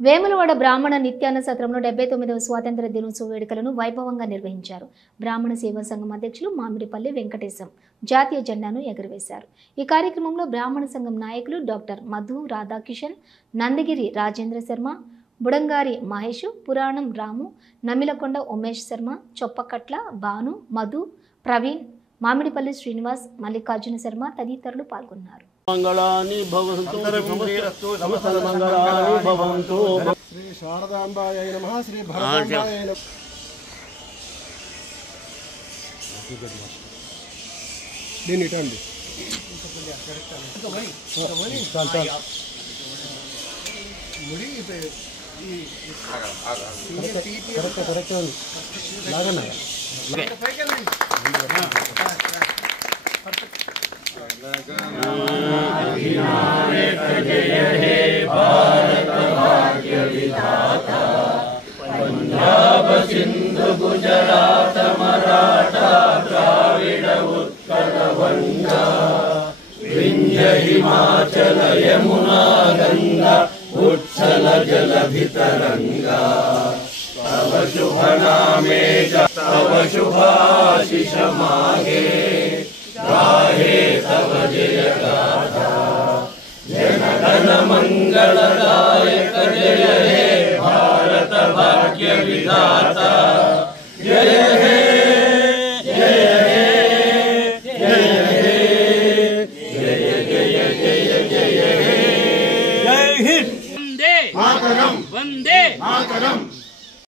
వేములవాడ బ్రాహ్మణ నిత్యాన్న సత్రంలో 79వ స్వాతంత్ర దినోత్సవ వేడుకలను వైభవంగా నిర్వహించారు. బ్రాహ్మణ సేవా సంఘం అధ్యక్షులు మామిడిపల్లి వెంకటేశం జాతీయ జెండాను ఎగురవేశారు. ఈ కార్యక్రమంలో బ్రాహ్మణ సంఘం నాయకులు డాక్టర్ మధు రాధాకిషన్, నందగిరి రాజేంద్ర శర్మ, బుడంగారి మహేష్, పురాణం రాము, నమిలకొండ ఉమేష్ శర్మ, చొప్పకట్ల భాను, మధు, ప్రవీణ్, మామిడిపల్లి శ్రీనివాస్, మల్లికార్జున శర్మ తదితరులు పాల్గొన్నారు. మంగళాని భవంతు సమస్త మంగళాని భవంతు. శ్రీ శారదాంబాయ నమః. శ్రీ భరతాంబాయ నమః. దీన్ని ఇటండి. కరెక్ట్ లాగన్నా जय हे भारत भाग्य विधाता, पंजाब सिंधु गुजरात मराठा द्राविड उत्कल बंगा, विंध्य हिमाचल यमुना गंगा उत्सल जलधितरंगा, तव शुभ नामे तव शुभाशिष मागे, गाहे तव जय गाथा, जनगण मंगलदायक जय हे भारत भाग्य विधाता।